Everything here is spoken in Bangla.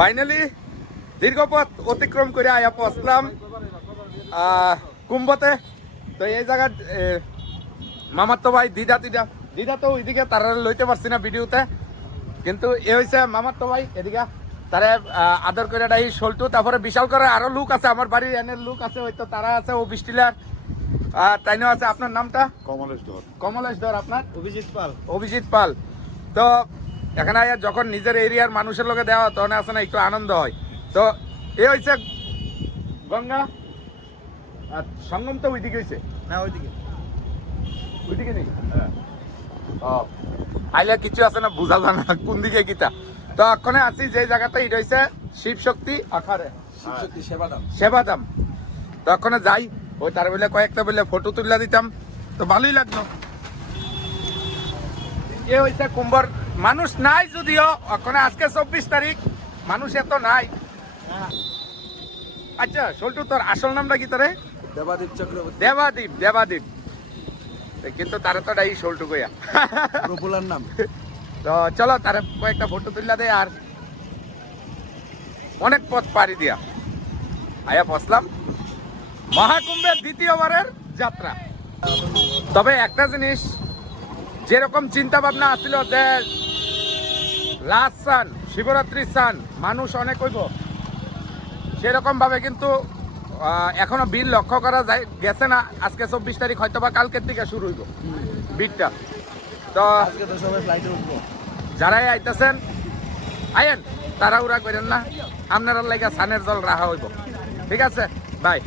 ফাইনালি দীর্ঘপথ অতিক্রম করে আয়া পৌঁছলাম কুম্ভতে তো এই জায়গার মামার তো ভাই দিদা দিদা দিদা তো ওইদিকে তারা লইতে পারছি না ভিডিওতে। কিন্তু এ হয়েছে মামার তো ভাই এদিকে তারা আদর করে এই সল্টু তারপরে বিশাল করে আরও লোক আছে আমার বাড়ির এনের লোক আছে হয়তো তারা আছে ও বৃষ্টিলার আর তাইনও আছে আপনার নামটা? কমলেশ ধর। কমলেশ ধর আপনার? অভিজিৎ পাল। অভিজিৎ পাল। তো এখানে আয়া যখন নিজের এরিয়ার মানুষের লোকে দেওয়া তখন আছে না একটু আনন্দ হয়। তো এ হয়েছে গঙ্গা আর সঙ্গম তো ওইদিকে হয়েছে না ওইদিকে। ওইদিকে নেই আইলে কিছু আছে না বোঝা যায় না কোন দিকে কিতা। তো এখনে আছি যে জায়গাটা এটা হয়েছে শিব শক্তি আখারে শিবশক্তি সেবাদাম সেবাদাম তো ওখানে যাই ওই তার বলে কয়েকটা বলে ফটো তুলে দিতাম। তো ভালোই লাগল। এ হইছে কুম্ভর মানুষ নাই যদিও ওখানে আজকে চব্বিশ তারিখ মানুষ এত নাই। আচ্ছা সল্টু তোর আসল নামটা কি তোরে দেবাদীপ চক্রবর্তী দেবাদীপ দেবাদীপ। কিন্তু তারা তো এই সল্টু কইয়া প্রফুলার নাম। তো চলো তার কয়েকটা ফটো তুললা দে আর। অনেক পথ পাড়ি দিয়া। আয়া বসলাম মহাকুম্ভের দ্বিতীয়বারের যাত্রা। তবে একটা জিনিস যেরকম চিন্তা ভাবনা আসছিল যে লাস্ট সান শিবরাত্রির সান মানুষ অনেক হইব। সেরকম ভাবে কিন্তু এখনও বিল লক্ষ্য করা যায় গেছে না আজকে চব্বিশ তারিখ হয়তো বা কালকের থেকে শুরু হইব বিলটা। তো যারাই আইতেছেন আয়েন তাড়াহুড়া করেন না আপনার লাগে সানের জল রাখা হইব। ঠিক আছে বাই।